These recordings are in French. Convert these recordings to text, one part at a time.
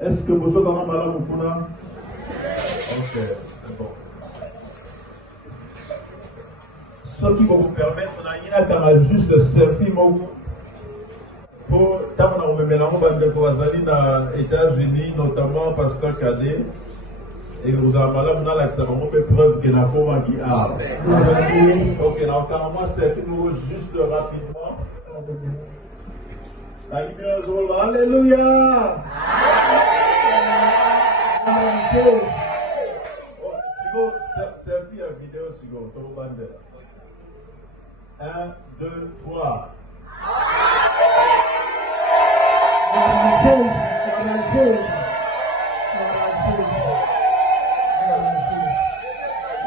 Est-ce que vous êtes dans la maladie Ok, c'est bon. Ce qui va vous permettre, il y a juste servi pour les États-Unis, notamment Pasteur Cadet. Et vous avez malade, vous avez l'accès à preuve que n'a pas qui a. Ok, donc carrément, c'est nous juste rapidement. Alléluia. Servi à vidéo, second, tout le monde. 1, 2, 3.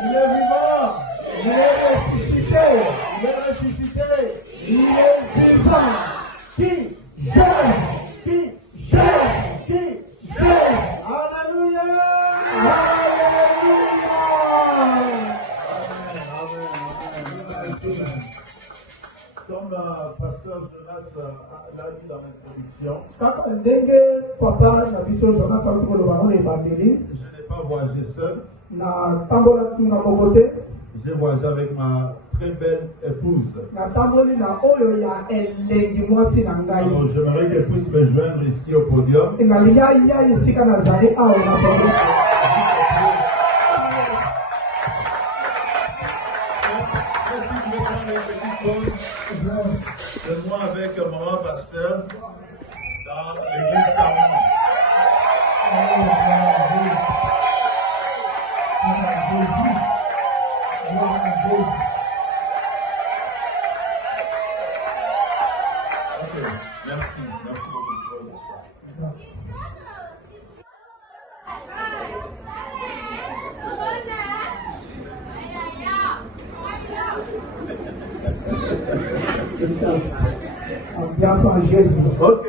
Il est vivant, il est ressuscité, il est vivant. Qui gère. Alléluia. Comme Pasteur Jonas l'a dit dans l'introduction, je n'ai pas voyagé seul. J'ai voyagé avec ma très belle épouse. Alors, j'aimerais qu'elle puisse me joindre ici au podium. C'est moi avec maman pasteur dans l'église Sarment. Merci beaucoup. Ok.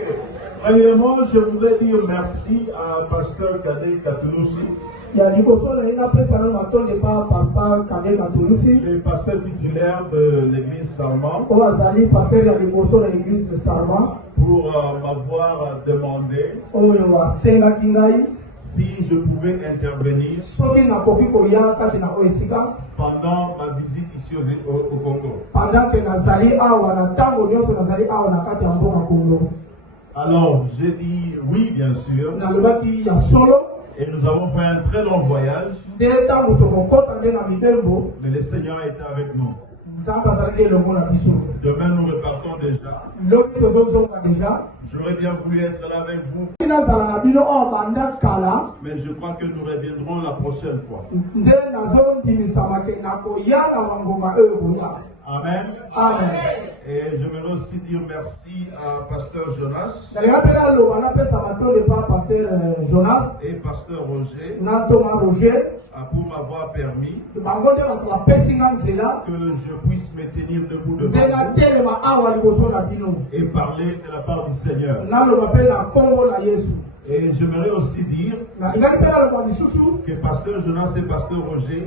Premièrement, je voudrais dire merci à Pasteur Cadet Katouloussi. Le pasteur titulaire de l'église Sarment. Pour m'avoir demandé si je pouvais intervenir pendant ma visite ici au Congo. Alors, j'ai dit oui, bien sûr. Et nous avons fait un très long voyage. Mais le Seigneur était avec nous. Demain, nous repartons déjà. J'aurais bien voulu être là avec vous. Mais je crois que nous reviendrons la prochaine fois. Amen. Amen. Et j'aimerais aussi dire merci à Pasteur Jonas et Pasteur Roger pour m'avoir permis que je puisse me tenir debout devant vous et parler de la part du Seigneur. Et j'aimerais aussi dire que Pasteur Jonas et Pasteur Roger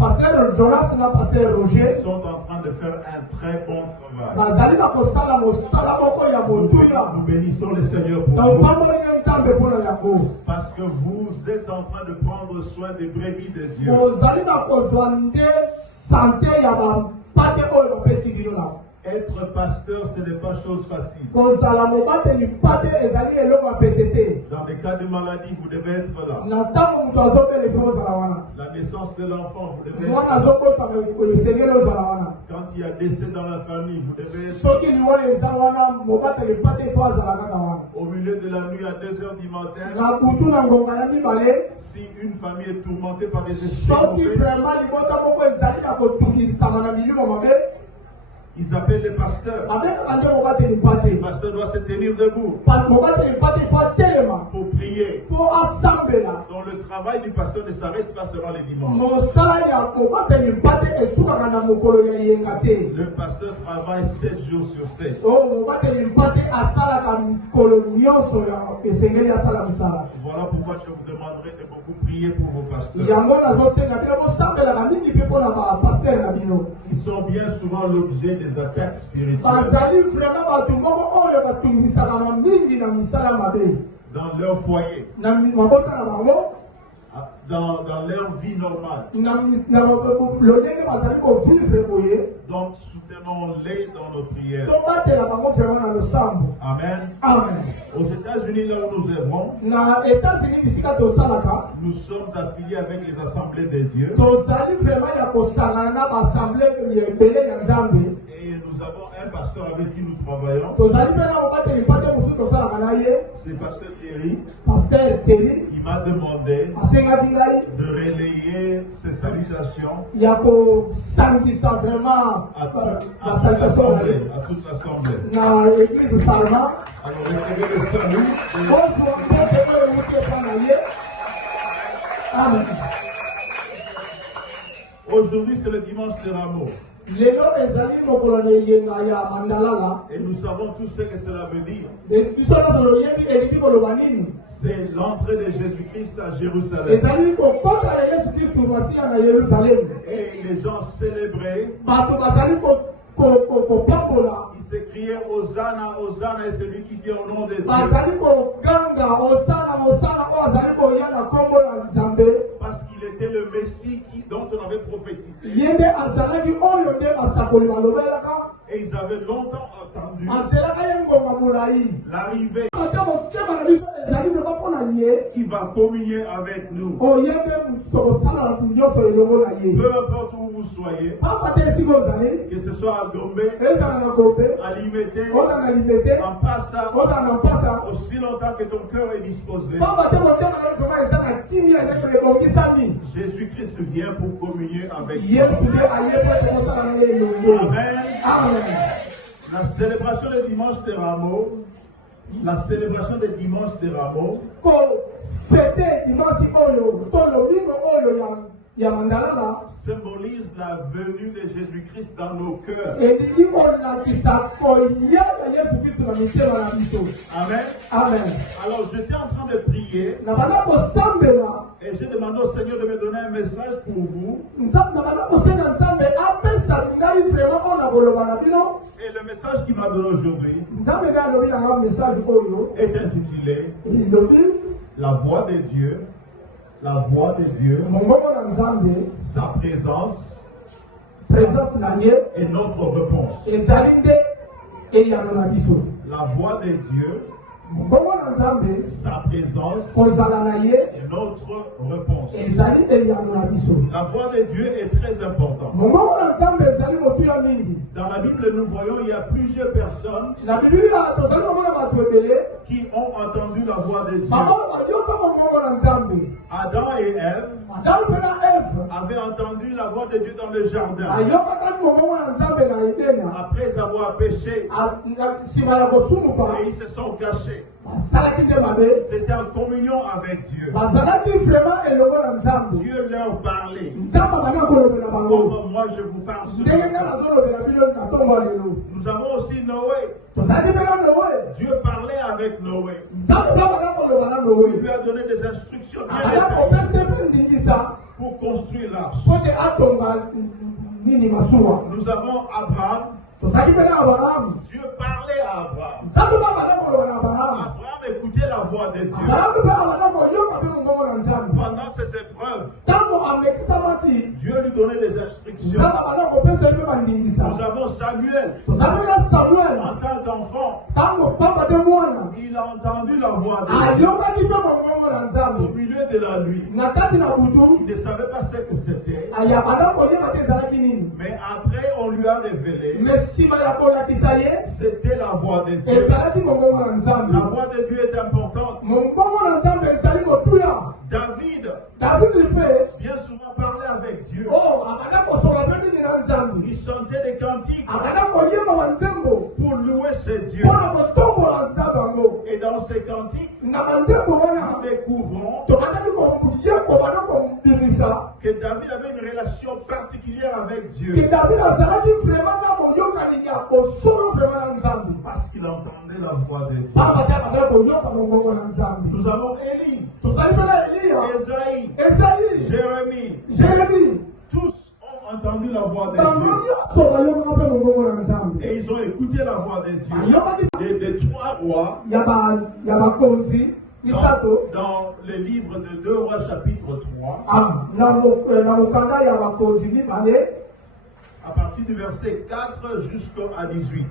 sont en train de faire un très bon travail. Nous bénissons le Seigneur pour vous. Parce que vous êtes en train de prendre soin des brebis de Dieu. Être pasteur, ce n'est pas chose facile. Dans les cas de maladie, vous devez être là. La naissance de l'enfant, vous devez être là. Quand il y a décès dans la famille, vous devez être là. Au milieu de la nuit, à 2h du matin, si une famille est tourmentée par des esprits mauvais, ils appellent les pasteurs. Le pasteur doit se tenir debout pour prier. Donc le travail du pasteur ne s'arrête pas seulement les dimanches. Le pasteur travaille 7 jours sur 7. Voilà pourquoi je vous demanderai de beaucoup prier pour vos pasteurs. Ils sont bien souvent l'objet des attaques spirituelles. dans leur foyer, dans leur vie normale. Donc soutenons-les dans nos prières. Amen. Aux États-Unis, là où nous œuvrons, nous sommes affiliés avec les assemblées de Dieu. Et nous avons un pasteur avec qui nous travaillons. C'est pasteur Thierry. Il m'a demandé de relayer ses salutations à toute l'assemblée. Alors recevez le salut. Aujourd'hui c'est le dimanche de Rameau. Et nous savons tous ce que cela veut dire. C'est l'entrée de Jésus-Christ à Jérusalem. Et les gens célébraient. Ils se criaient Hosanna, Hosanna, et celui qui vient au nom de Dieu. Parce qu'il était le Messie dont on avait prophétisé. Et ils avaient longtemps attendu l'arrivée qui va communier avec nous. Peu importe où vous soyez, que ce soit à Gombe, à Limete, en Passa, aussi longtemps que ton cœur est disposé, Jésus-Christ vient pour communier avec toi. Amen. La célébration des dimanches de Rameau, symbolise la venue de Jésus-Christ dans nos cœurs. Amen. Alors j'étais en train de prier et j'ai demandé au Seigneur de me donner un message pour vous. Et le message qu'il m'a donné aujourd'hui est intitulé La voix de Dieu. La voix de Dieu, sa présence et notre réponse. La voix de Dieu, sa présence et notre réponse. La voix de Dieu est très importante. Dans la Bible, nous voyons il y a plusieurs personnes qui ont entendu la voix de Dieu. Adam et Ève avaient entendu la voix de Dieu dans le jardin. Après avoir péché, et ils se sont cachés. C'était en communion avec Dieu. Dieu leur parlait. Comme moi je vous parle ce matin. Nous avons aussi Noé. Dieu parlait avec Noé. Il lui a donné des instructions bien détaillées pour construire l'arche. Nous avons Abraham. Dieu parlait à Abraham. Abraham écoutait la voix de Dieu. Pendant ses épreuves, Dieu lui donnait des instructions. Nous avons Samuel. En tant qu'enfant, il a entendu la voix de Dieu. Au milieu de la nuit, il ne savait pas ce que c'était. Mais après, on lui a révélé. C'était la voix de Dieu. La voix de Dieu est importante. David bien souvent parlait avec Dieu. Il chantait des cantiques pour louer ses dieux. Et dans ces cantiques, nous découvrons que David avait une relation particulière avec Dieu. Parce qu'il entendait la voix de Dieu. Nous avons Élie, Ésaïe, Jérémie. Tous ont entendu la voix de Dieu. Et ils ont écouté la voix de Dieu. Des trois rois, Dans le livre de 2 Rois chapitre 3, à partir du verset 4 jusqu'à 18.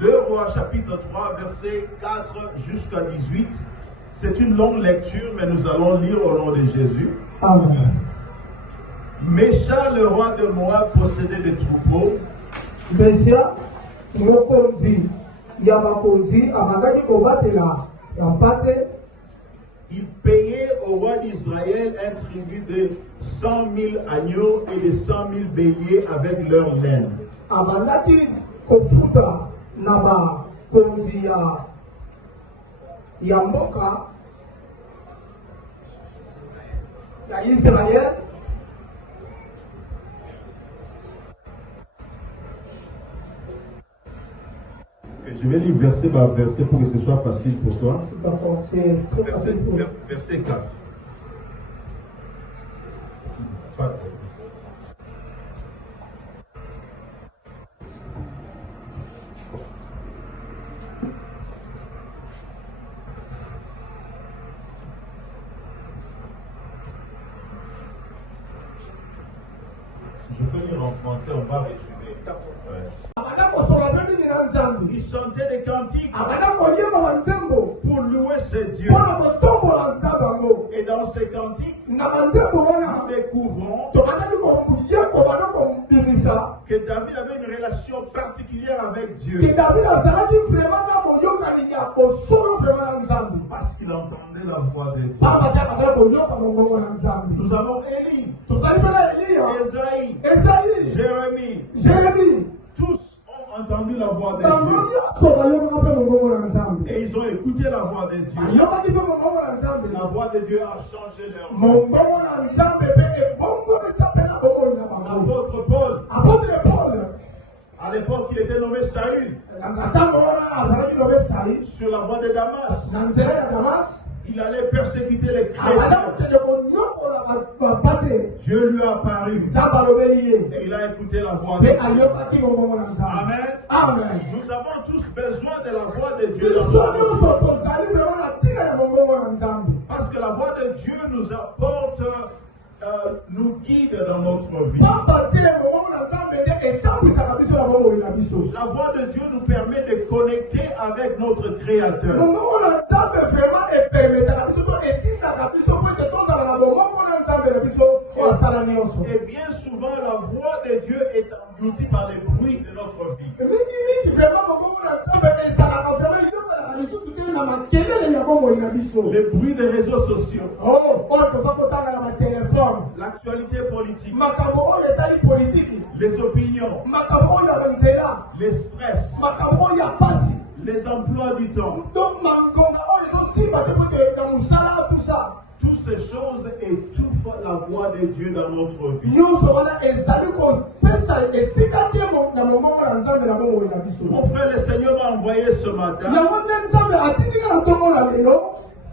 2 Rois chapitre 3, verset 4 jusqu'à 18. C'est une longue lecture, mais nous allons lire au nom de Jésus. Amen. Mécha, le roi de Moab, possédait des troupeaux. Il payait au roi d'Israël un tribut de 100 000 agneaux et de 100 000 béliers avec leur laine. Je vais lire verset par verset pour que ce soit facile pour toi. Verset 4. Je peux lire en français, on va résumer. Il chantait des cantiques pour louer ses dieux. Et dans ces cantiques, nous découvrons que David avait une relation particulière avec Dieu. Parce qu'il entendait la voix de Dieu. Nous avons Élie, Ésaïe, Jérémie. Tous ont entendu la voix de Dieu. Et ils ont écouté la voix de Dieu. La voix de Dieu a changé leur vie. L'apôtre Paul, à l'époque il était nommé Saül, sur la voie de Damas, il allait persécuter les chrétiens. Dieu lui a apparu et il a écouté la voix de Dieu. Amen. Nous avons tous besoin de la voix de Dieu dans notre vie. Parce que la voix de Dieu nous apporte, nous guide dans notre vie. La voix de Dieu nous permet de connecter avec notre Créateur. Et bien souvent, la voix de Dieu est engloutie par les bruits de notre vie. Les bruits des réseaux sociaux. L'actualité politique. Les opinions. Les stress. Les emplois du temps. Toutes ces choses étouffent la voix de Dieu dans notre vie. Mon frère, le Seigneur m'a envoyé ce matin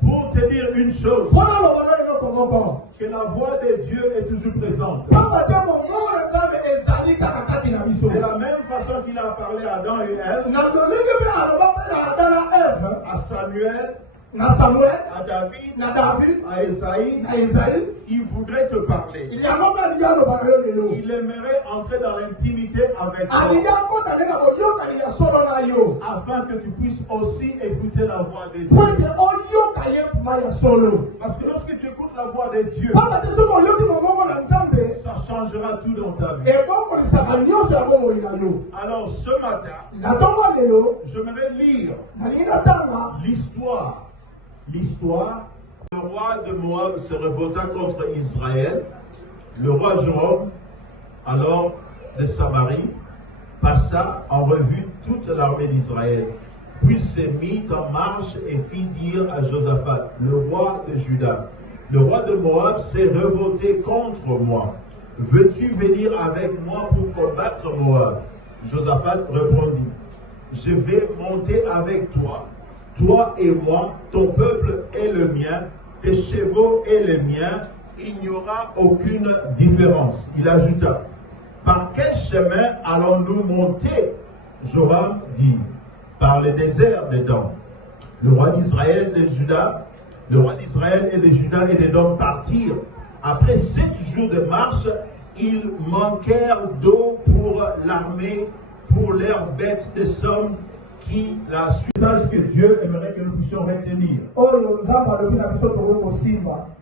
pour te dire une chose, que la voix de Dieu est toujours présente. De la même façon qu'il a parlé à Adam et Ève, à Samuel, à David, à Esaïe, il voudrait te parler. Il aimerait entrer dans l'intimité avec toi, afin que tu puisses aussi écouter la voix de Dieu. Parce que lorsque tu écoutes la voix de Dieu, ça changera tout dans ta vie. Alors ce matin, j'aimerais lire l'histoire. Le roi de Moab se révolta contre Israël. Le roi Joram, alors de Samarie, passa en revue toute l'armée d'Israël. Puis il se mit en marche et fit dire à Josaphat, le roi de Juda, le roi de Moab s'est révolté contre moi. Veux-tu venir avec moi pour combattre Moab? Josaphat répondit, je vais monter avec toi. Toi et moi, ton peuple est le mien, tes chevaux et les miens, il n'y aura aucune différence. Il ajouta, par quel chemin allons-nous monter? Joram dit, par le désert d'Édom. le roi d'Israël, de Juda, le roi d'Israël et de Juda et d'Édom partirent. Après 7 jours de marche, ils manquèrent d'eau pour l'armée, pour leurs bêtes de somme, qui la suivent que Dieu aimerait que nous puissions retenir.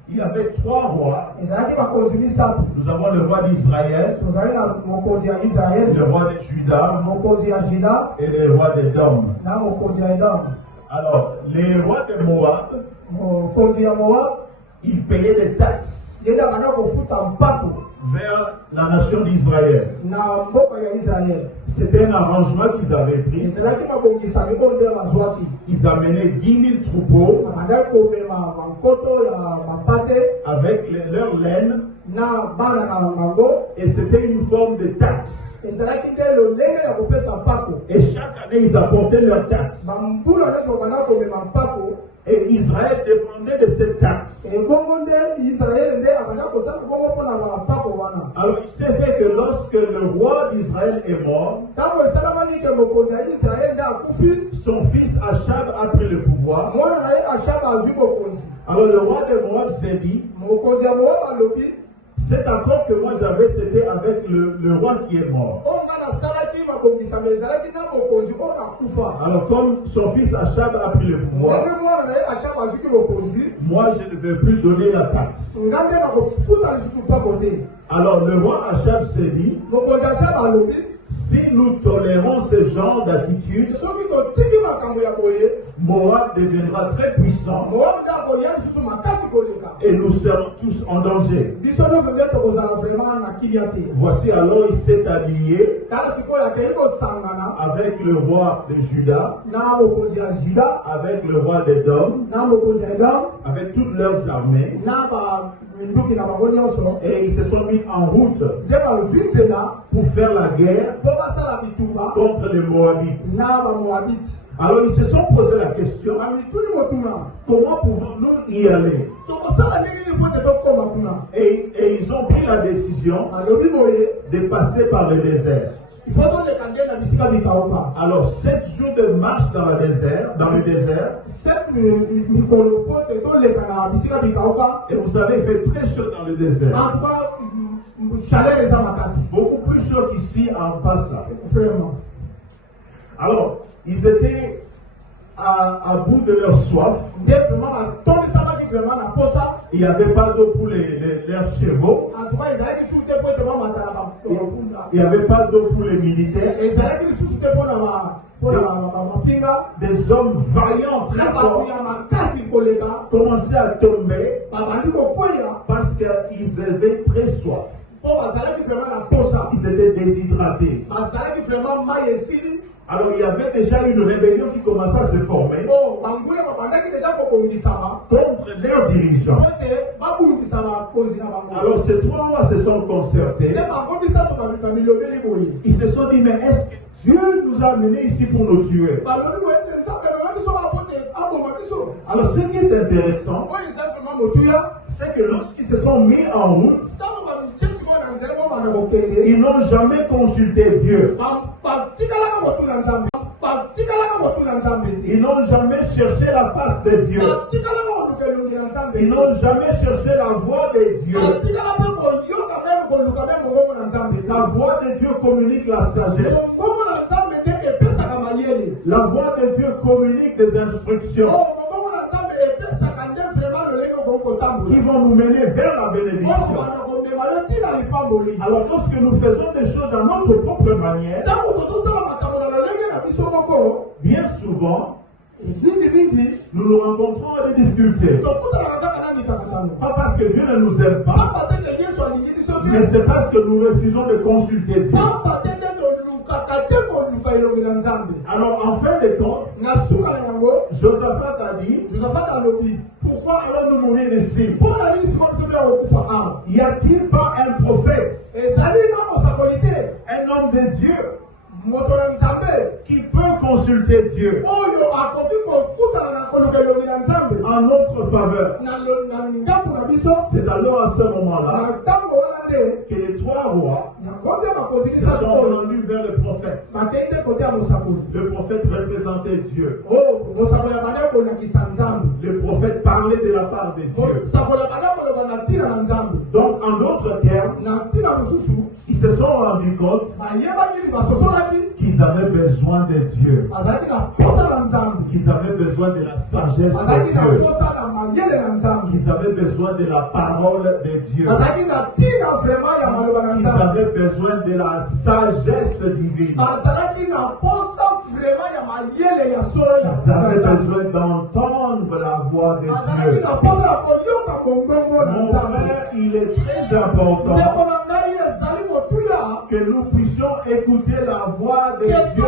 Il y avait 3 rois. Nous avons le roi d'Israël, le roi de Juda et le roi d'Édom. Alors, les rois de Moab, ils payaient des taxes vers la nation d'Israël. C'était un arrangement qu'ils avaient pris. Ils amenaient 10 000 troupeaux avec leur laine, et c'était une forme de taxe. Et chaque année, ils apportaient leur taxe. Et Israël dépendait de cette taxe. Alors il s'est fait que lorsque le roi d'Israël est mort, son fils Achab a pris le pouvoir. Alors le roi de Moab s'est dit, cet accord que moi j'avais, c'était avec le roi qui est mort. Alors comme son fils Achab a pris le pouvoir, moi je ne vais plus donner la taxe. Alors le roi Achab s'est dit, si nous tolérons ce genre d'attitude, Moab deviendra très puissant et nous serons tous en danger. Voici alors il s'est allié avec le roi de Juda, avec le roi d'Édom, avec toutes leurs armées, et ils se sont mis en route pour faire la guerre contre les Moabites. Alors ils se sont posé la question, comment pouvons-nous y aller? Et ils ont pris la décision de passer par le désert. Alors 7 jours de marche dans le désert, et vous avez fait très chaud dans le désert. Beaucoup plus chaud qu'ici en Passa. Alors, ils étaient à bout de leur soif. Il n'y avait pas d'eau pour leurs chevaux. Il n'y avait pas d'eau pour les militaires. Des hommes vaillants commençaient à tomber parce qu'ils avaient très soif. Ils étaient déshydratés. Alors il y avait déjà une rébellion qui commençait à se former contre leurs dirigeants. Alors ces 3 rois se sont concertés. Ils se sont dit, mais est-ce que Dieu nous a amenés ici pour nous tuer? Alors ce qui est intéressant, c'est que lorsqu'ils se sont mis en route, ils n'ont jamais consulté Dieu. Ils n'ont jamais cherché la face de Dieu. Ils n'ont jamais cherché la voix de Dieu. La voix de Dieu communique la sagesse. La voix de Dieu communique des instructions qui vont nous mener vers la bénédiction. Alors lorsque nous faisons des choses à notre propre manière, bien souvent, nous nous rencontrons à des difficultés. Pas parce que Dieu ne nous aime pas, mais c'est parce que nous refusons de consulter Dieu. Alors en fin de compte, Josaphat a dit, pourquoi allons-nous mourir ici? Y a-t-il pas un prophète, un homme de Dieu qui peut consulter Dieu en notre faveur? C'est alors à ce moment-là que les 3 rois Ils se sont rendus vers le prophète. Le prophète représentait Dieu. Le prophète parlait de la part de Dieu. Donc, en d'autres termes, ils se sont rendus compte qu'ils avaient besoin de Dieu. Qu'ils avaient besoin de la sagesse de Dieu. Qu'ils avaient besoin de la parole de Dieu. Ils avaient besoin de la sagesse divine. Ils avaient besoin d'entendre la voix de Dieu. Mon frère, il est très important que nous puissions écouter la voix de Dieu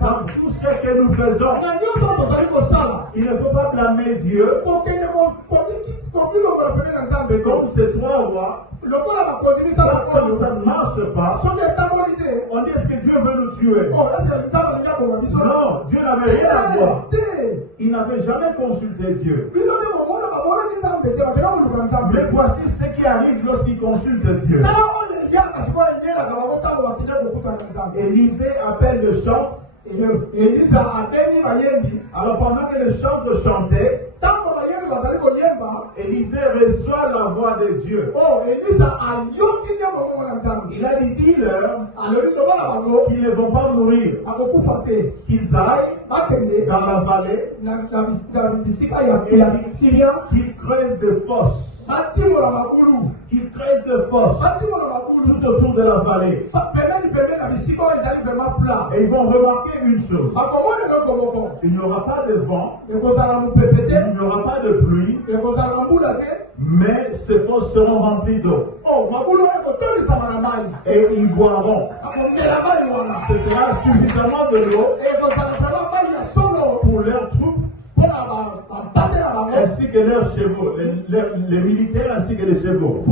dans tout ce que nous faisons. Il ne faut pas blâmer Dieu. Comme ces trois rois, quand ça ne marche pas, on dit est-ce que Dieu veut nous tuer? Non, Dieu n'avait rien à voir. Il n'avait jamais consulté Dieu. Mais voici ce qui arrive lorsqu'il consulte Dieu. Élisée appelle le chant. Alors pendant que le chantre chantait, Élisée reçoit la voix de Dieu. Il a dit, dis-leur qu'ils ne vont pas mourir, qu'ils aillent dans la vallée, qu'ils creusent des fosses. Qu'ils creusent des fosses tout autour de la vallée. Et ils vont remarquer une chose. Il n'y aura pas de vent, il n'y aura pas de pluie, mais ces fosses seront remplies d'eau. Et ils boiront. Ce sera suffisamment de l'eau pour leurs troupes, ainsi que leurs chevaux, les militaires ainsi que les chevaux.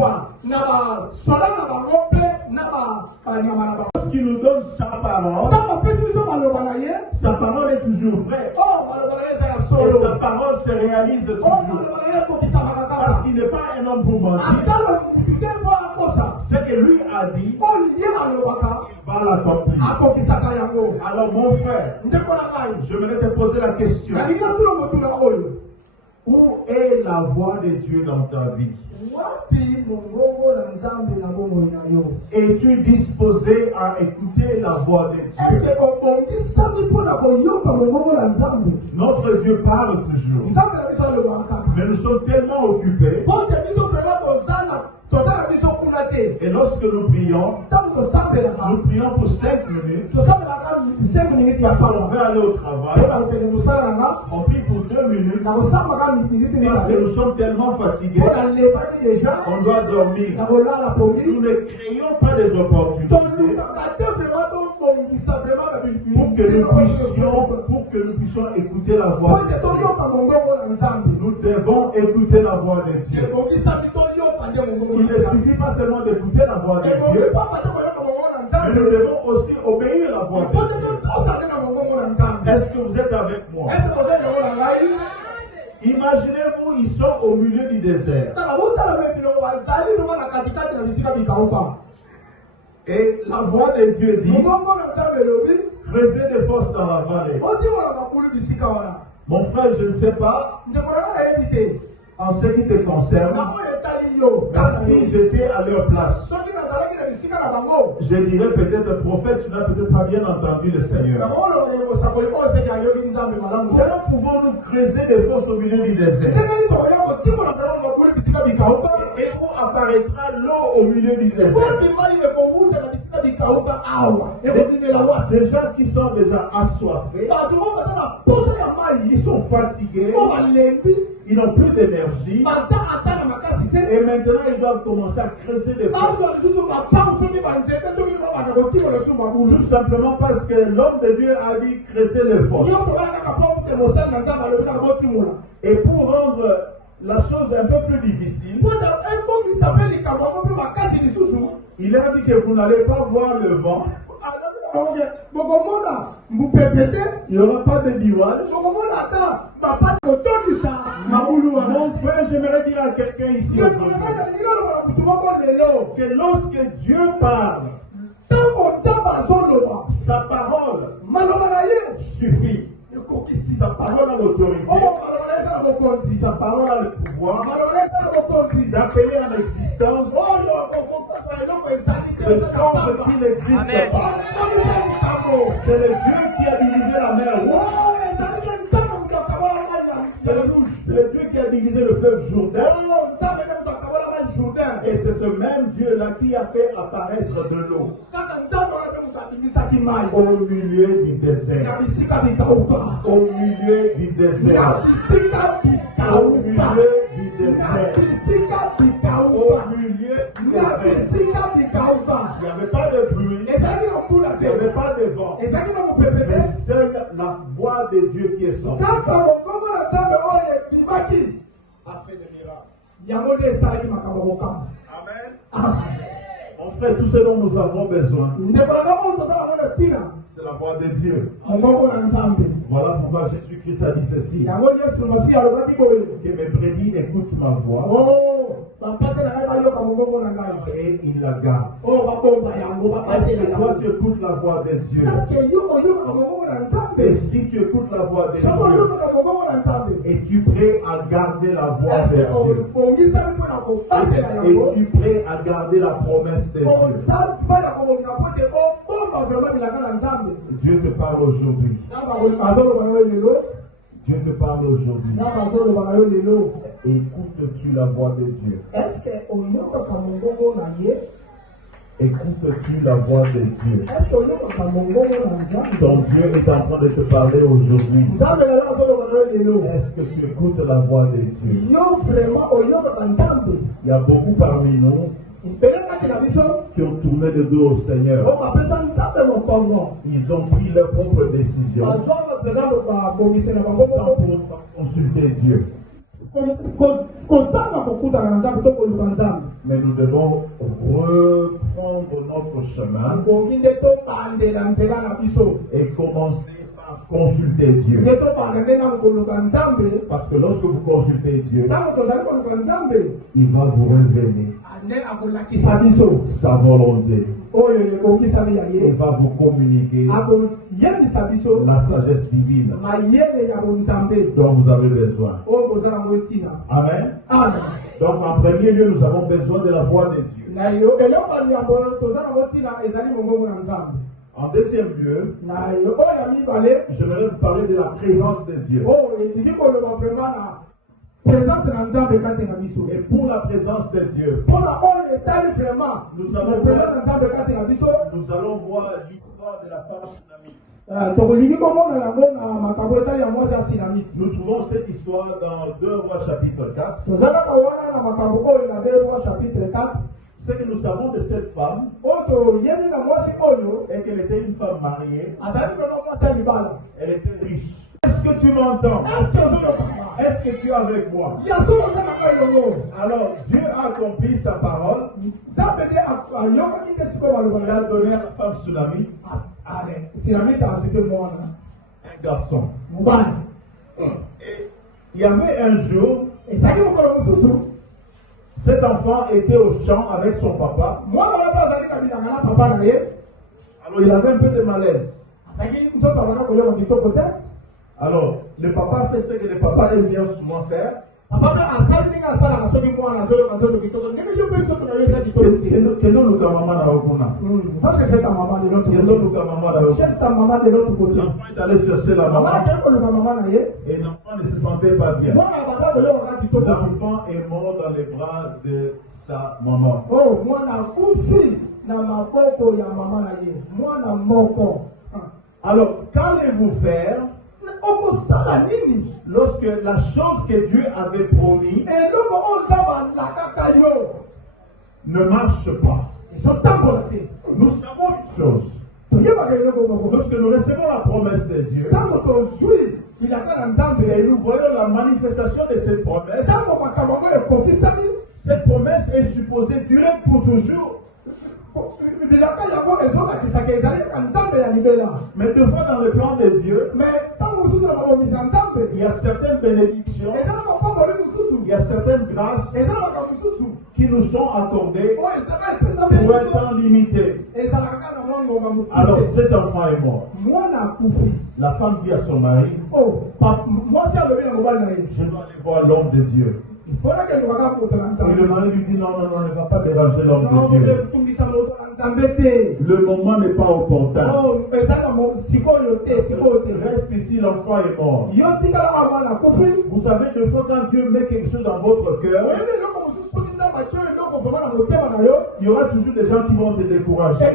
Lorsqu'il nous donne sa parole est toujours vraie. Et sa parole se réalise toujours. Parce qu'il n'est pas un homme pour mentir. Ce que lui a dit, il va l'accomplir. Alors mon frère, je voudrais te poser la question. Où est la voix de Dieu dans ta vie? Es-tu disposé à écouter la voix de Dieu? Notre Dieu parle toujours. Mais nous sommes tellement occupés. Et lorsque nous prions pour 5 minutes. Parce qu'on veut aller au travail. On prie pour 2 minutes. Parce que nous sommes tellement fatigués. On doit dormir. Nous ne créons pas des opportunités pour que nous puissions écouter la voix de Dieu. Nous devons écouter la voix de Dieu. Il ne suffit pas seulement d'écouter la voix de Dieu, mais nous devons aussi obéir la voix de Dieu. Est-ce que vous êtes avec moi? Imaginez-vous, ils sont au milieu du désert. Et la voix de Dieu dit, creusez des fosses dans la vallée. Mon frère, je ne sais pas en ce qui te concerne, si j'étais à leur place, je dirais peut-être, prophète, tu n'as peut-être pas bien entendu le Seigneur. Comment pouvons-nous creuser des fosses au milieu du désert? Et où apparaîtra l'eau au milieu du désert? Des gens qui sont déjà assoiffés, ils sont fatigués, ils n'ont plus d'énergie, et maintenant ils doivent commencer à creuser des fosses. Tout simplement parce que l'homme de Dieu a dit creuser les fosses. Et pour rendre la chose un peu plus difficile, il a dit que vous n'allez pas voir le vent. Il n'y aura pas de nuages. Mon frère, j'aimerais dire à quelqu'un ici aujourd'hui que lorsque Dieu parle, sa parole suffit. Si sa parole a l'autorité, si sa parole a le pouvoir d'appeler en existence le sens qui n'existe pas. C'est le Dieu qui a divisé la mer rouge. C'est le Dieu qui a divisé le fleuve Jourdain. Et c'est ce même Dieu-là qui a fait apparaître de l'eau au milieu du désert. Au milieu du désert. Au milieu du désert. Au milieu du désert. Il n'y avait pas de pluie. Il n'y avait pas de vent. Mais seule la voix de Dieu qui est sortie a fait des miracles. Amen. En fait, tout ce dont nous avons besoin, c'est la voix de Dieu. Voilà pourquoi Jésus-Christ a dit ceci. Que mes brebis écoutent ma voix. Et il la garde. Est-ce que toi tu écoutes la voix des dieux? Et si tu écoutes la voix des dieux, es-tu prêt à garder la voix des dieux? Es-tu prêt à garder la promesse des dieux? Dieu te parle aujourd'hui. Dieu te parle aujourd'hui. Écoutes-tu la voix de Dieu? Écoutes-tu la voix de Dieu? Ton Dieu est en train de te parler aujourd'hui. Est-ce que tu écoutes la voix de Dieu? Il y a beaucoup parmi nous qui ont tourné le dos au Seigneur. Ils ont pris leur propre décision sans pour consulter Dieu. Mais nous devons reprendre notre chemin et commencer par consulter Dieu. Parce que lorsque vous consultez Dieu, il va vous révéler sa volonté. Il va vous communiquer la sagesse divine dont vous avez besoin. Amen. Donc en premier lieu, nous avons besoin de la voix de Dieu. En deuxième lieu, j'aimerais vous parler de la présence de Dieu. Et pour la présence de Dieu, nous allons voir l'histoire de la femme sunamite. Nous trouvons cette histoire dans 2 Rois chapitre 4. Ce que nous savons de cette femme est qu'elle était une femme mariée. Elle était riche. Est-ce que tu m'entends? Est-ce que tu es avec moi? Alors, Dieu a accompli sa parole. Il a donné à la femme sunamite un garçon. Et il y avait un jour, cet enfant était au champ avec son papa. Alors, il avait un peu de malaise. Alors, le papa fait ce que le papa aime bien souvent faire. L'enfant est allé chercher la maman et l'enfant ne se sentait pas bien. L'enfant est mort dans les bras de sa maman. Alors, qu'allez-vous faire lorsque la chose que Dieu avait promis ne marche pas? Nous savons une chose. Lorsque nous recevons la promesse de Dieu et nous voyons la manifestation de cette promesse est supposée durer pour toujours. Mais des fois dans le plan de Dieu, il y a certaines bénédictions, il y a certaines grâces qui nous sont accordées limité. Alors cet enfant est mort. La femme dit à son mari, je dois aller voir l'homme de Dieu. Et le mari lui dit non, ne va pas déranger l'homme de Dieu. Le moment n'est pas opportun. Reste ici, l'enfant est mort. Vous savez, des fois quand Dieu met quelque chose dans votre cœur, il y aura toujours des gens qui vont te décourager.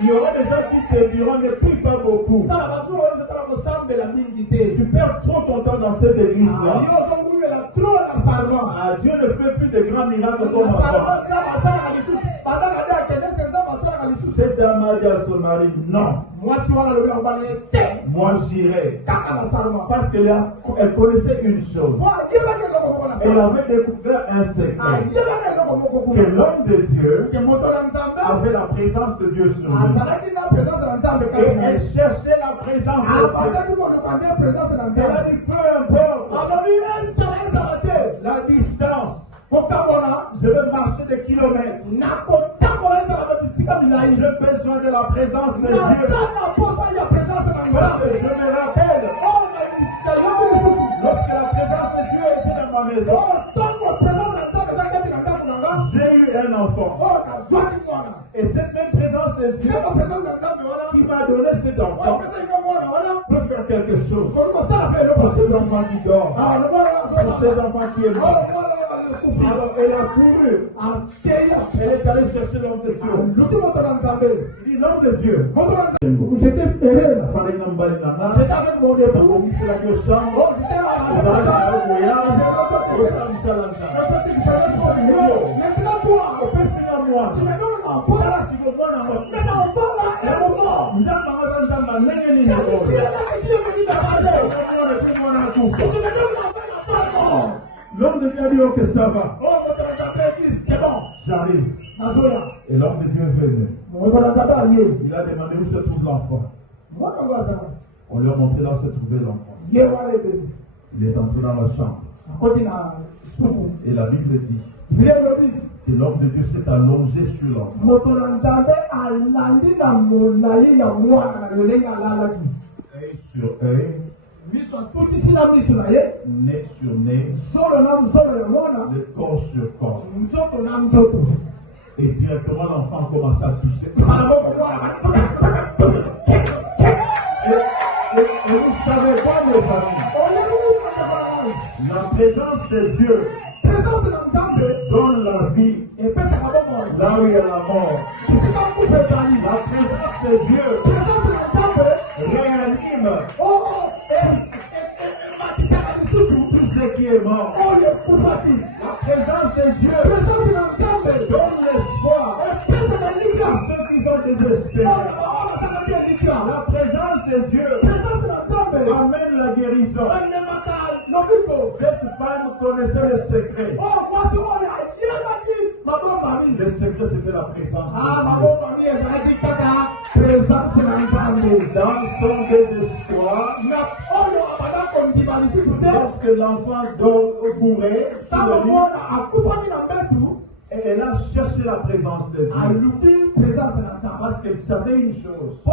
Il y aura des gens qui te diront ne prie pas beaucoup. Tu perds trop ton temps dans cette église-là. Dieu ne fait plus de grands miracles comme avant. Cette dame a dit à son mari, non. Moi j'irai. Parce qu'elle connaissait une chose. Elle avait découvert un secret. Que l'homme de Dieu avait la présence de Dieu sur lui. Et elle cherchait la présence de Dieu. Elle a dit, peu importe la distance, je vais marcher des kilomètres. J'ai besoin de la présence de Dieu. Parce que je me rappelle, lorsque la présence de Dieu était dans ma maison, j'ai eu un enfant. Et cette même présence de Dieu qui m'a donné cet enfant peut faire quelque chose pour cet enfant qui dort, pour cet enfant qui est mort. Alors elle a couru, elle est allée chercher l'homme de Dieu. Il dit l'homme de Dieu. J'étais heureux. J'étais avec mon époux. C'est la chambre. Maintenant toi, moi. Tu me donnes l'enfant. L'homme de Dieu a dit que ça va. C'est bon. J'arrive. Et l'homme de Dieu est venu. Il a demandé où se trouve l'enfant. On lui a montré là où se trouvait l'enfant. Il est entré dans la chambre. Et la Bible dit que l'homme de Dieu s'est allongé sur l'enfant. Œil sur œil. Nez sur nez. Le corps sur corps. Et directement l'enfant commence à pousser. Et vous savez quoi, mes amis? La présence de Dieu donne la vie là où il y a la mort. La présence de Dieu réanime tout ce qui est mort. La présence de Dieu donne l'espoir à ceux qui sont désespérés. La présence de Dieu amène la guérison. Cette femme connaissait le secret. Le secret, c'était la présence de Dieu. Dans son désespoir, lorsque l'enfant mourait sur le lit, et elle a cherché la présence de Dieu. Parce qu'elle savait une chose. Que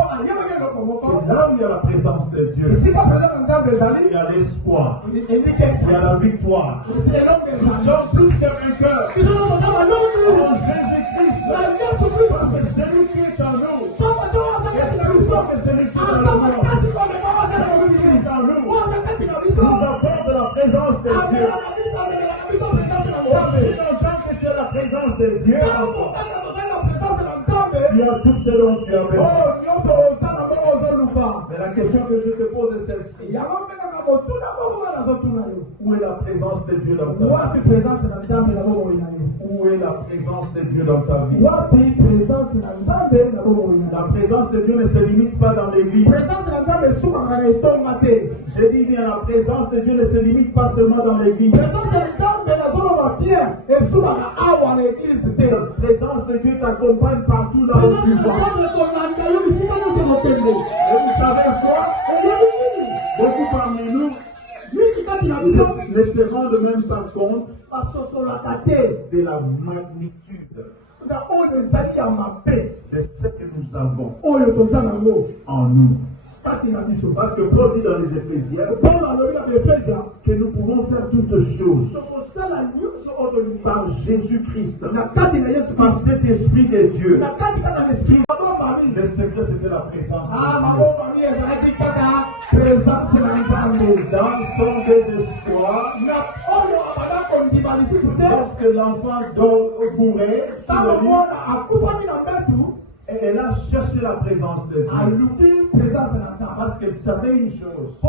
là où il y a la présence de Dieu, il y a l'espoir. Il y a la victoire. Nous sommes plus que vainqueurs. En Jésus-Christ, celui qui est en nous est plus fort que celui qui est dans le monde. Celui qui est en nous apporte la présence de Dieu. Aussi longtemps que tu as la présence de Dieu, tu as tout ce dont tu as besoin. Mais la question que je te pose est celle-ci. Où est la présence de Dieu dans ta vie? Où est la présence de Dieu dans ta vie? La présence de Dieu ne se limite pas dans l'église. J'ai dit bien, la présence de Dieu ne se limite pas seulement dans l'église. La présence de Dieu t'accompagne partout là où tu vas. Et vous savez quoi? Beaucoup parmi nous ne se rendent même pas compte de la magnitude de ce que nous avons en nous. Parce que Paul dit dans les Éphésiens que nous pouvons faire toutes choses par Jésus-Christ, par cet Esprit de Dieu. Le secret, c'était la présence de Dieu. Dans son désespoir, lorsque l'enfant mourait sur le lit, et elle a cherché la présence de Dieu. Parce qu'elle savait une chose. Que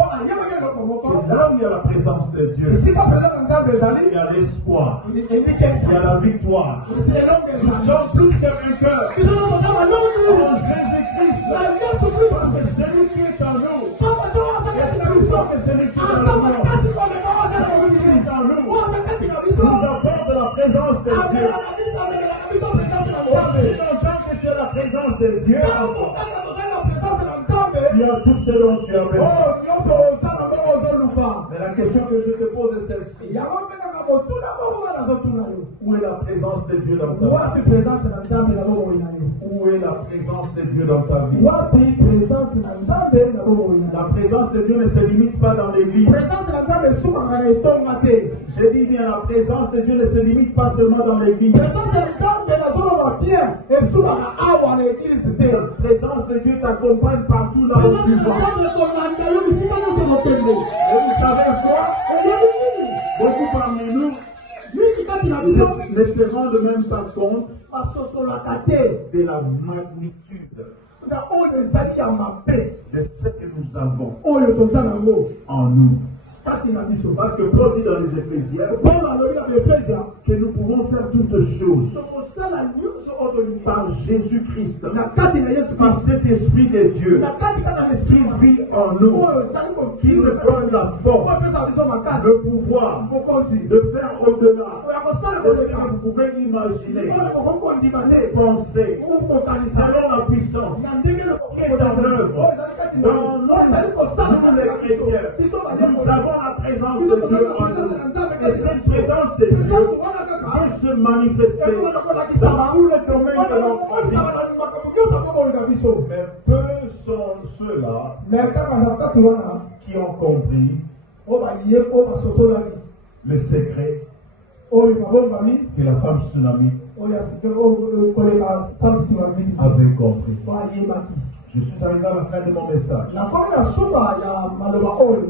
là où il y a la présence de Dieu, il y a l'espoir. Il y a la victoire. Nous sommes plus que vainqueurs. En Jésus-Christ. Celui qui est en nous est plus fort que celui qui est dans le monde. Celui qui est en nous nous apporte la présence de Dieu. Aussi longtemps que tu as la présence de Dieu, tu as tout ce dont tu as besoin. Mais la question que je te pose est celle-ci. Où est la présence de Dieu dans ta vie? Où est la présence de Dieu dans ta vie? La présence de Dieu ne se limite pas dans l'église. J'ai dit bien, la présence de Dieu ne se limite pas seulement dans l'église. La présence de Dieu t'accompagne partout là où tu vas. Et vous savez quoi? Beaucoup parmi nous ne se rendent même pas compte de la magnitude de ce que nous avons en nous. Parce que Paul dit dans les Éphésiens que nous pouvons faire toutes choses par Jésus-Christ, par cet Esprit de Dieu qui vit en nous, qui nous donne la force, le pouvoir de faire au-delà de ce que vous pouvez imaginer, penser, selon la puissance qui est en œuvre dans nous, les chrétiens. Nous avons la présence de Dieu en nous. Et cette présence de Dieu peut se manifester dans tous les domaines de notre vie. Mais peu sont ceux-là qui ont compris le secret que la femme tsunami avait compris. Je suis arrivé à la fin de mon message.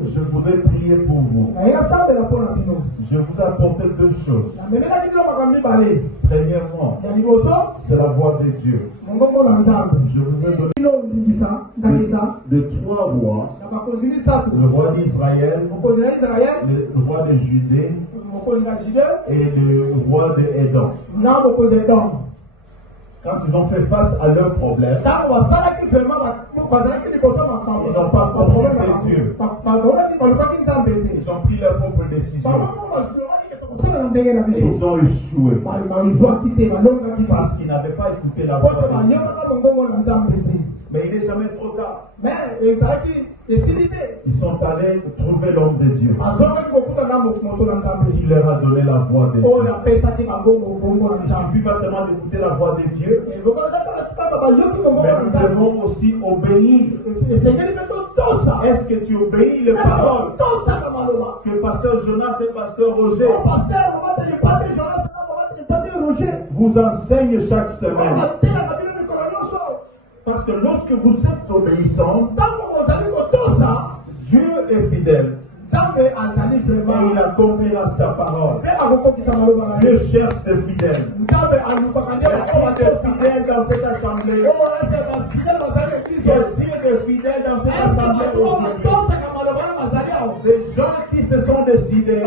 Je voudrais prier pour vous. Je vous apporte deux choses. Premièrement, c'est la voix de Dieu. Je vous ai donné de trois rois. Le roi d'Israël, le roi de Judée et le roi d'Édom. Quand ils ont fait face à leurs problèmes, ils n'ont pas consulté Dieu. Ils ont pris leur propre décision. Et ils ont échoué. Parce qu'ils n'avaient pas écouté la voix de Dieu. Mais il n'est jamais trop tard. Ils sont allés trouver l'homme de Dieu. Il leur a donné la voix de Dieu. Il suffit pas seulement d'écouter la voix de Dieu, mais nous devons aussi obéir. Est-ce que tu obéis les paroles que pasteur Jonas et pasteur Roger vous enseignent chaque semaine? Parce que lorsque vous êtes obéissant, Dieu est fidèle. Et il accomplira sa parole. Dieu cherche des fidèles. Il y a des fidèles dans cette assemblée. Il y a des fidèles dans cette assemblée aujourd'hui. Des gens qui se sont décidés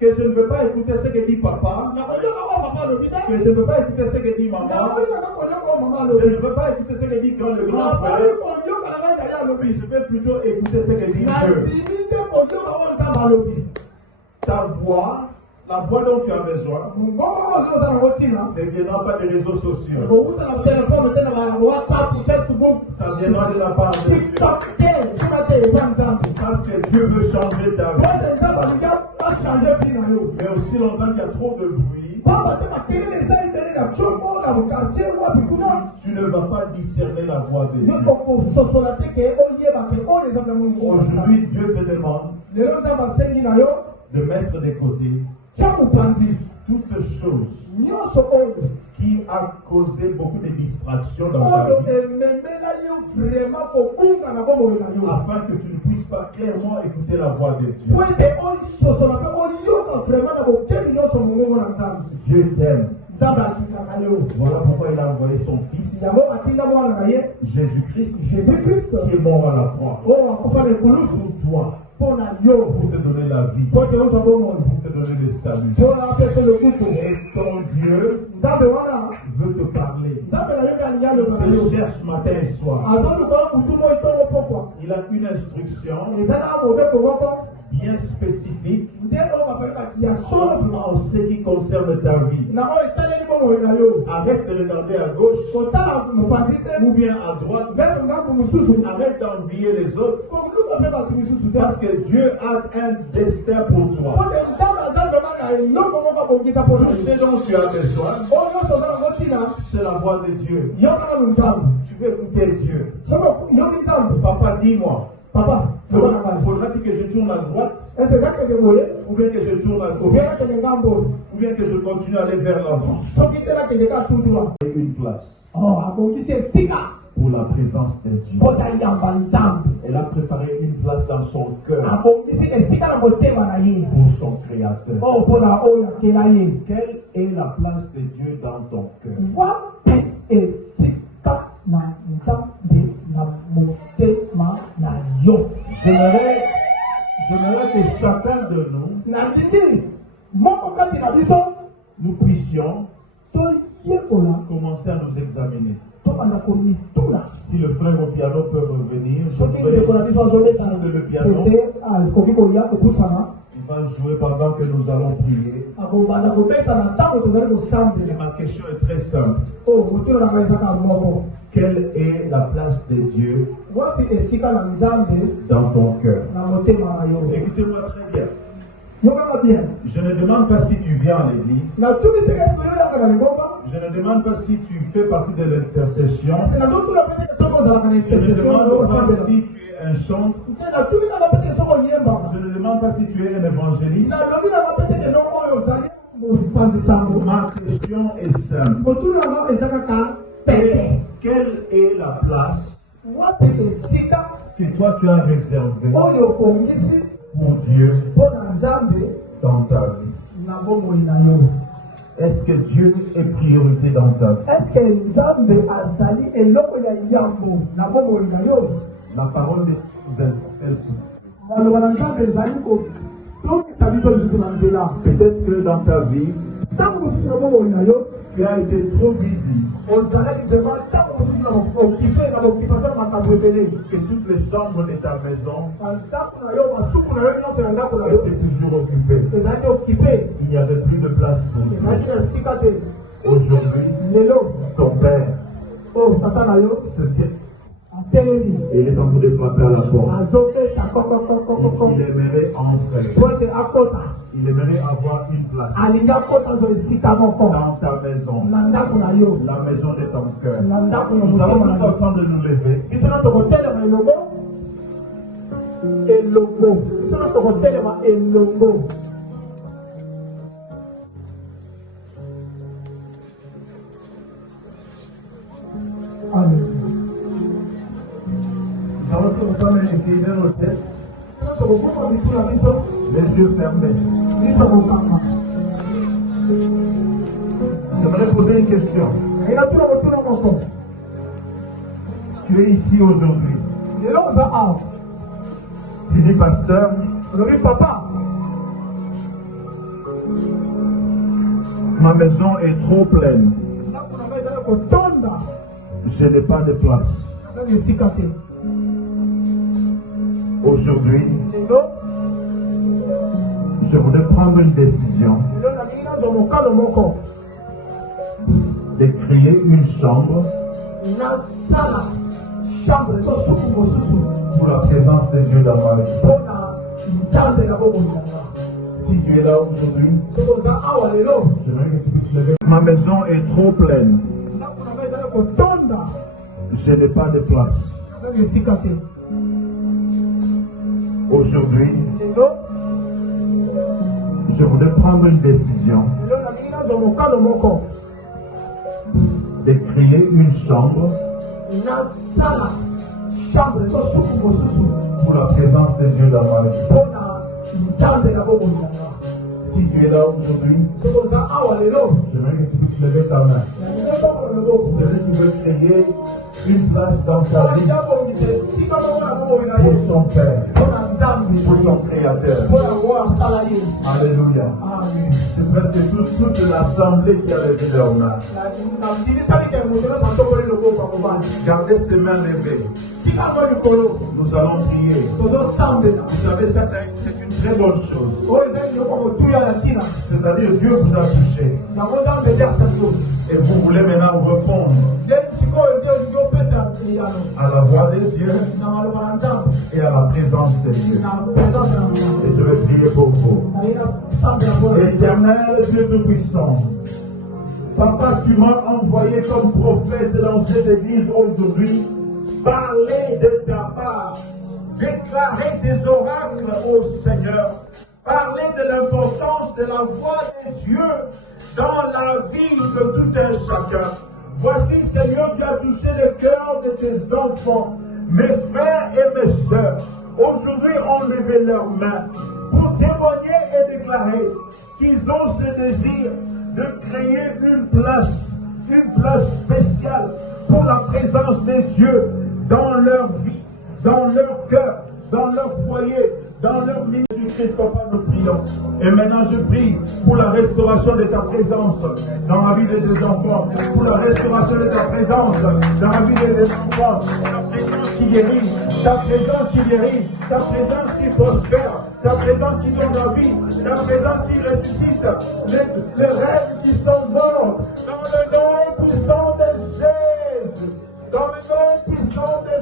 que je ne veux pas écouter ce que dit papa, que je ne veux pas écouter ce que dit maman, je ne veux pas écouter ce que dit le grand frère, puis je vais plutôt écouter ce que dit Dieu. Ta voix, la voix dont tu as besoin, ne viendra pas des réseaux sociaux. Ça viendra de la part de Dieu. Parce que Dieu veut changer ta vie. Mais aussi longtemps qu'il y a trop de bruit, Tu ne vas pas discerner la voix de Dieu. Aujourd'hui, Dieu te demande de mettre de côté toute chose qui a causé beaucoup de distractions dans ta vie, afin que tu ne puisses pas clairement écouter la voix de Dieu. Dieu t'aime. Voilà pourquoi il a envoyé son Fils, Jésus-Christ, qui est mort à la croix pour toi, pour te donner la vie, pour te donner le salut. Et ton Dieu veut te parler. Il te cherche matin et soir. Il a une instruction bien spécifique en ce qui concerne ta vie. Arrête de regarder à gauche ou bien à droite. Arrête d'envier les autres, parce que Dieu a un destin pour toi. Tout ce dont tu as besoin, c'est la voix de Dieu. Tu veux écouter Dieu. Papa, dis-moi. Faudra-t-il que je tourne à droite, ou bien que je tourne à gauche, ou bien que je continue à aller vers l'avant? Une place pour la présence de Dieu. Elle a préparé une place dans son cœur pour son Créateur. Quelle est la place de Dieu dans ton cœur? J'aimerais que chacun de nous puissions commencer à nous examiner. Si le frère au piano peut revenir, le piano, il va jouer pendant que nous allons prier. Et ma question est très simple. Quelle est la place de Dieu dans ton cœur? Écoutez-moi très bien. Je ne demande pas si tu viens à l'église. Je ne demande pas si tu fais partie de l'intercession. Je ne demande pas si tu es un chantre. Je ne demande pas si tu es un évangéliste. Ma question est simple. Quelle est la place que toi tu as réservée pour Dieu dans ta vie? Est-ce que Dieu est priorité dans ta vie? La parole est peut-être que dans ta vie, tu as été trop busy. Que toutes les chambres de ta maison étaient toujours occupées. Il n'y avait plus de place pour toi. Aujourd'hui, ton père se tient. Et il est en train de frapper à la porte. Il aimerait entrer. Il aimerait avoir une place dans ta maison, la maison de ton cœur. Nous allons tous ensemble nous lever. Amen. Nous allons tous ensemble incliner nos têtes, les yeux fermés. J'aimerais poser une question. Tu es ici aujourd'hui. Tu dis pasteur, papa, ma maison est trop pleine. Je n'ai pas de place. Aujourd'hui, je voudrais prendre une décision de créer une chambre pour la présence de Dieu dans ma vie. Si Si tu es là aujourd'hui, j'aimerais que tu puisses lever. Ma maison est trop pleine. Je n'ai pas de place. Aujourd'hui, je voudrais prendre une décision de créer une chambre pour la présence de Dieu dans ma vie. Si tu es là aujourd'hui, j'aimerais que tu puisses lever ta main. C'est-à-dire que tu veux créer une place dans ta vie pour son Père, pour son Créateur. Alléluia. C'est presque toute l'assemblée qui a levé leurs mains. Gardez ses mains levées. Nous allons prier. Vous savez, ça c'est une très bonne chose. C'est-à-dire Dieu vous a touché. Et vous voulez maintenant répondre à la voix de Dieu et à la présence de Dieu. Et je vais prier pour vous. Éternel Dieu Tout-Puissant, Papa, tu m'as envoyé comme prophète dans cette église aujourd'hui, parler de ta part, déclarer des oracles au Seigneur, parler de l'importance de la voix de Dieu dans la vie de tout un chacun. Voici, Seigneur, tu as touché le cœur de tes enfants, mes frères et mes sœurs. Aujourd'hui, ont levé leurs mains pour témoigner et déclarer qu'ils ont ce désir de créer une place spéciale pour la présence de Dieu dans leur vie, dans leur cœur, dans leur foyer, dans leur ministère. Jésus-Christ, Papa, nous prions. Et maintenant, je prie pour la restauration de ta présence dans la vie de tes enfants, pour la restauration de ta présence dans la vie de tes enfants, ta présence qui guérit, ta présence qui guérit, ta présence qui prospère, ta présence qui donne la vie, ta présence qui ressuscite les rêves qui sont morts, dans le nom puissant de Jésus. Dans le nom puissant de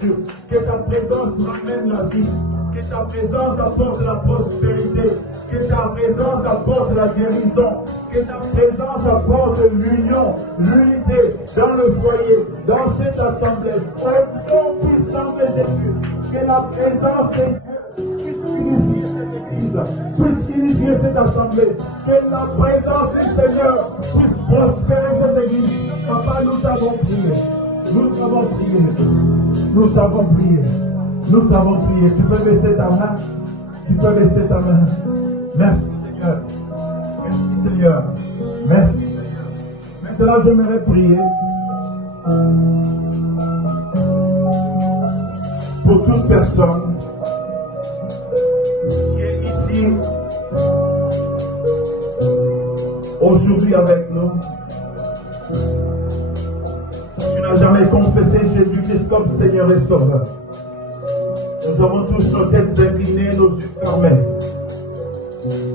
Jésus, que ta présence ramène la vie, que ta présence apporte la prospérité, que ta présence apporte la guérison, que ta présence apporte l'union, l'unité dans le foyer, dans cette assemblée. Au nom puissant de Jésus, que la présence de Dieu puisse unifier cette église, puisse unifier cette assemblée, que la présence du Seigneur puisse prospérer cette église. Papa, nous t'avons prié. Nous t'avons prié, nous t'avons prié, nous t'avons prié. Tu peux baisser ta main, tu peux baisser ta main. Merci Seigneur, merci Seigneur, merci Seigneur. Maintenant j'aimerais prier pour toute personne qui est ici aujourd'hui avec nous. Tu n'as jamais confessé Jésus-Christ comme Seigneur et Sauveur. Nous avons tous nos têtes inclinées, nos yeux fermés.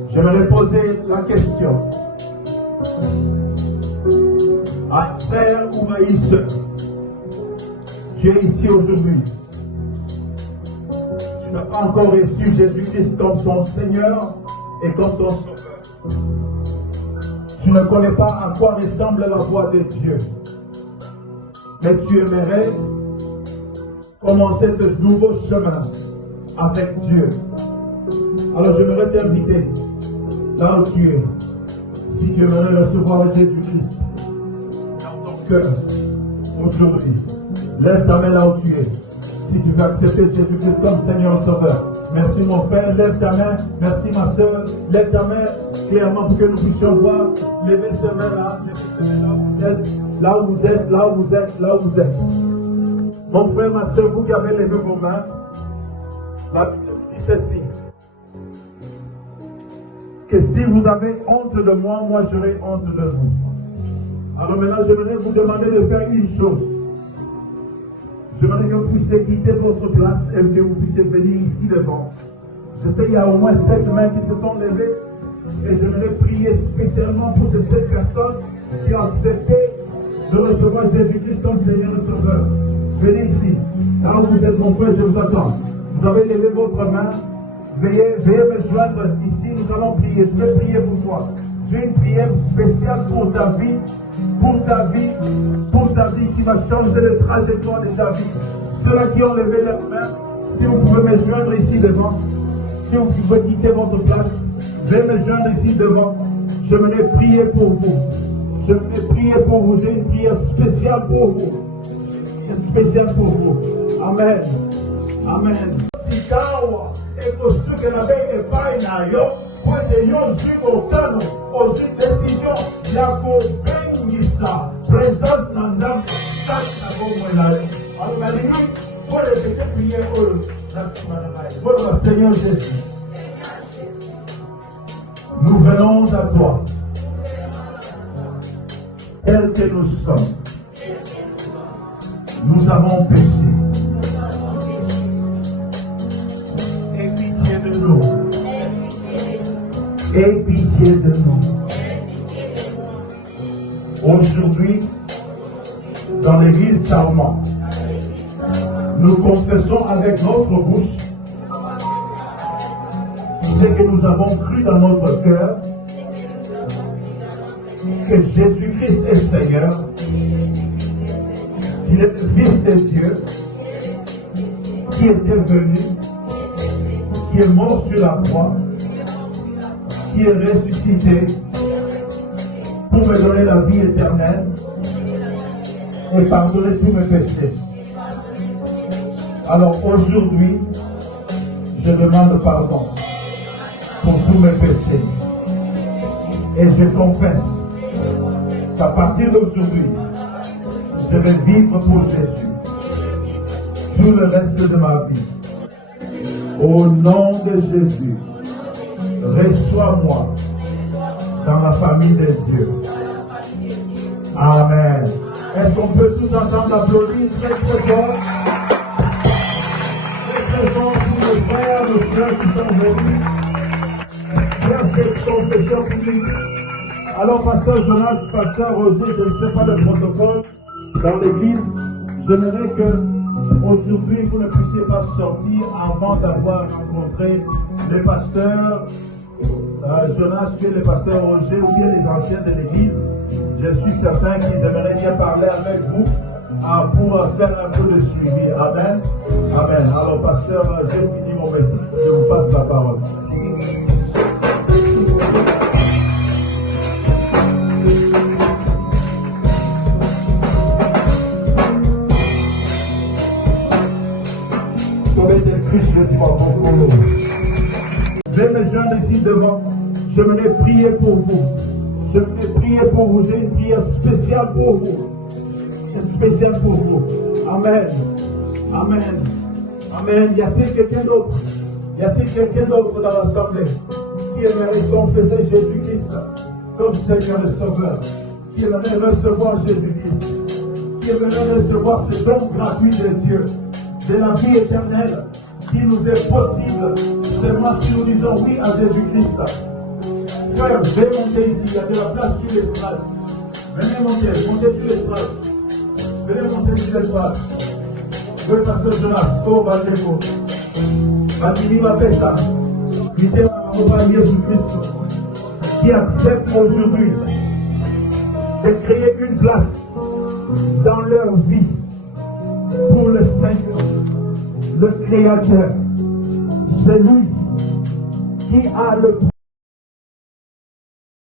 J'aimerais poser la question à un frère ou à une sœur. Tu es ici aujourd'hui. Tu n'as pas encore reçu Jésus-Christ comme son Seigneur et comme son Sauveur. Tu ne connais pas à quoi ressemble la voix de Dieu. Mais tu aimerais commencer ce nouveau chemin avec Dieu. Alors j'aimerais t'inviter là où tu es. Si tu aimerais recevoir Jésus-Christ dans ton cœur aujourd'hui, lève ta main là où tu es. Si tu veux accepter Jésus-Christ comme Seigneur et Sauveur. Merci mon frère, lève ta main. Merci ma soeur, lève ta main clairement pour que nous puissions voir. Levez cette main là, levez cette main là où vous êtes. Là où vous êtes, là où vous êtes, là où vous êtes. Mon frère, ma soeur, vous qui avez levé vos mains, la Bible dit ceci. Que si vous avez honte de moi, moi j'aurai honte de vous. Alors maintenant, j'aimerais vous demander de faire une chose. J'aimerais que vous puissiez quitter votre place et que vous puissiez venir ici devant. Je sais qu'il y a au moins 7 mains qui se sont levées et j'aimerais prier spécialement pour ces 7 personnes qui ont accepté de recevoir Jésus-Christ comme Seigneur et Sauveur. Venez ici. Là où vous êtes, mon frère, je vous attends. Vous avez levé votre main. Veuillez me joindre ici, nous allons prier. Je vais prier pour toi. J'ai une prière spéciale pour David, qui va changer le trajectoire de David. Ceux-là qui ont levé leurs mains, si vous pouvez me joindre ici devant, si vous pouvez quitter votre place, veuillez me joindre ici devant. Je vais prier pour vous. Je vais prier pour vous. J'ai une prière spéciale pour vous. Spéciale pour vous. Amen. Amen. Sikawa ekosuke na be epai na yo kwete yo zwi okano ozwi décision ya kobengisa présence na nzambe kati na bomoi na yo. Alors nalingi borepete priere oyo na nsima na ngai boloba Seigneur Jésus, nous venons à toi tel que nous sommes. Nous avons péché. Aie pitié de nous. Aie pitié de nous. Aujourd'hui, dans l'église Salman, nous confessons avec notre bouche ce que nous avons cru dans notre cœur, que Jésus-Christ est Seigneur, qu'il est le Fils de Dieu, qui était venu, qui est mort sur la croix, qui est ressuscité pour me donner la vie éternelle et pardonner tous mes péchés. Alors aujourd'hui, je demande pardon pour tous mes péchés et je confesse qu'à partir d'aujourd'hui, je vais vivre pour Jésus tout le reste de ma vie. Au nom de Jésus, reçois-moi dans la famille de Dieu. Amen. Est-ce qu'on peut tous ensemble applaudir très très fort? Très fort pour nos frères, nos frères qui sont venus faire cette confession publique. Alors, pasteur Jonas, pasteur Roger, je ne sais pas le protocole dans l'église, j'aimerais que aujourd'hui vous ne puissiez pas sortir avant d'avoir rencontré les pasteurs Jonas, puis les pasteurs Roger, ou bien les anciens de l'église. Je suis certain qu'ils aimeraient bien parler avec vous pour faire un peu de suivi. Amen. Amen. Alors, pasteur, j'ai fini mon message. Je vous passe la parole. Je vais me joindre ici devant. Je vais prier pour vous. Je vais prier pour vous. J'ai une prière spéciale pour vous. Spéciale pour vous. Amen. Amen. Amen. Y a-t-il quelqu'un d'autre? Y a-t-il quelqu'un d'autre dans l'assemblée qui aimerait confesser Jésus-Christ comme Seigneur et Sauveur? Qui aimerait recevoir Jésus-Christ? Qui aimerait recevoir ce don gratuit de Dieu, de la vie éternelle qui nous est possible seulement si nous disons oui à Jésus-Christ? Frère, venez monter ici, il y a de la place sur l'estrade. Venez monter sur l'estrade. Venez monter sur l'estrade. Le pasteur Jonas, oh Valdeco, Adini Mapesta, qui est à Jésus-Christ, qui accepte aujourd'hui de créer une place dans leur vie pour le Seigneur, le Créateur. C'est lui qui a le